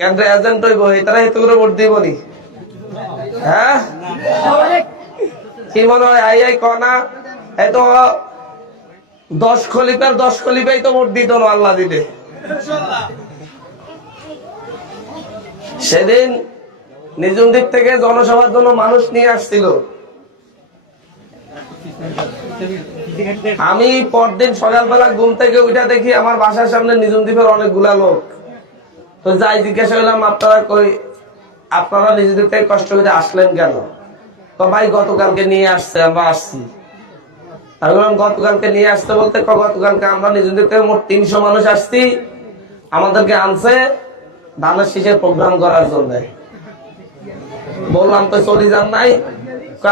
কেন্দ্রে এজেন্ট হইব তারা হেতু করে ভোট দিব নি? হ্যাঁ, কি মনে হয়? আই কনা এত 10 খলিফার 10 খলিফাই তো ভোট দিত না আল্লাহ দিলে। সেদিন নিজুম দ্বীপ থেকে জনসভার জন্য মানুষ নিয়ে আসছিল। আমি পরদিন সকালবেলা ঘুম থেকে উঠে দেখি আমার বাসার সামনে নিজুম দ্বীপের অনেকগুলা লোক। তো যাই জিজ্ঞাসা করলাম, আপনারা নিজুম দ্বীপ থেকে কষ্ট করে আসলেন কেন? তো ভাই গতকালকে নিয়ে আসছে, আমরা আসছি। আমি বললাম গতকালকে নিয়ে আসতে বলতে, গতকালকে আমরা নিজুম দ্বীপ থেকে মোট 300 মানুষ আসছি, আমাদেরকে আনছে ধানের শীষের প্রোগ্রাম করার জন্য। বললাম তো চলে যান নাই?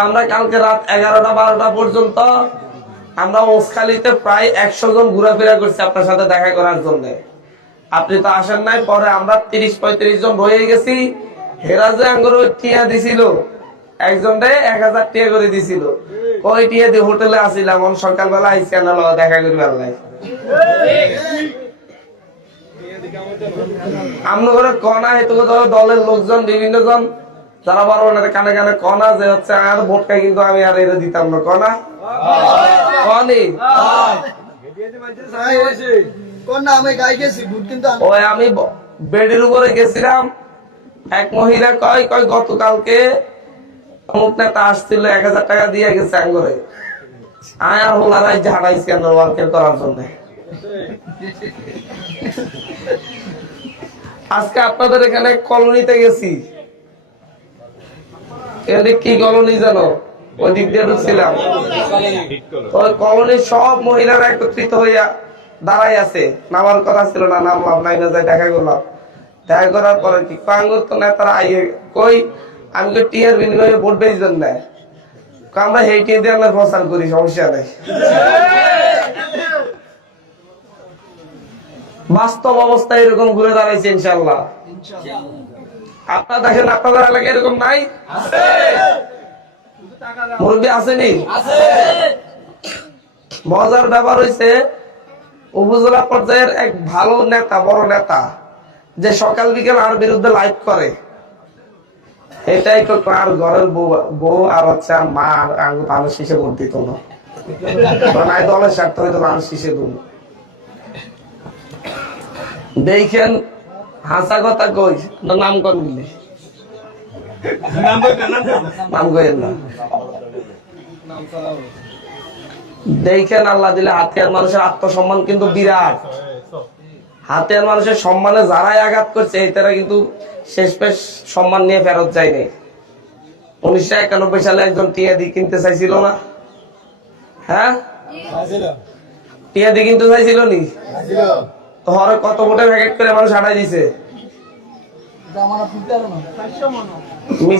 আমরা কালকে রাত 11টা-12টা পর্যন্ত আমরা ওসখালীতে প্রায় 100 জন ঘোরাফেরা করছি আপনার সাথে দেখা করার জন্য। আপনি তো আসেন নাই। পরে আমরা 30-35 জন রয়ে গেছি। হেরা যে আঙ্গুর টিয়া দিছিল, একজনটাই 1000 টিয়া করে দিছিল। ওই টিয়া দিয়ে হোটেলে আসিলাম, সকালবেলা আইসি দেখা করি আল্লাহ। আমরা করে কনা হেতু দলের লোকজন বিভিন্ন জন যারা বড় কানে কানে কনা যে হচ্ছে আর ভোটটা কিন্তু আমি আর এর দিতাম না। কনা কনি ওই আমি বেডের উপরে গেছিলাম, এক মহিলা কয় গতকালকে অমুক নেতা আসছিল 1000 টাকা দিয়ে গেছে আঙ্গুরে। আমি আর হোলারাই ঝাড়াইছি ওয়ার্কের করার জন্য। আজকে আপনাদের এখানে কলোনিতে গেছি। কি কলোনি জানো? ওই দিক দিয়ে ঢুকছিলাম। ওই কলোনির সব মহিলারা একত্রিত হইয়া দাঁড়াই আছে। নামার কথা ছিল না, নামলাম নাই না, যাই দেখা করলাম। দেখা করার পরে কি কাঙ্গুর তো নেতারা আইয়ে কই, আমি তো টিয়ার বিনিময়ে ভোট বেচবেন না, আমরা সেই টিয়া দিয়ে আমরা প্রচার করি, সমস্যা নেই। বাস্তব অবস্থা এরকম ঘুরে দাঁড়াইছে ইনশাল্লাহ। আপনারা দেখেন আপনাদের এলাকায় এরকম নাই? মুরব্বী আসেনি? মজার ব্যাপার হয়েছে, উপজেলা পর্যায়ের এক ভালো নেতা, বড় নেতা, যে সকাল বিকেল আর বিরুদ্ধে লাইভ করে, এটাই তো আর ঘরের বউ আর হচ্ছে আর মা ধানের শীষে ভোট দিত না। দলের স্বার্থ হয়তো ধানের শীষে দুন। দেখেন হাসা কথা কই, নাম কন দিলে নাম কইেন না। দেখেন আল্লাহ দিলে হাতিয়ার মানুষের আত্মসম্মান কিন্তু বিরাট। হাতিয়ার মানুষের সম্মানে যারাই আঘাত করছে এটারা কিন্তু শেষ পেশ সম্মান নিয়ে ফেরত যায় নাই। 1991 সালে একজন টিয়াদি কিনতে চাইছিল না? হ্যাঁ, টিয়াদি কিনতে চাইছিল নি? তো হরে কত ভোটে প্যাকেট করে মানুষ হাঁটাই দিছে।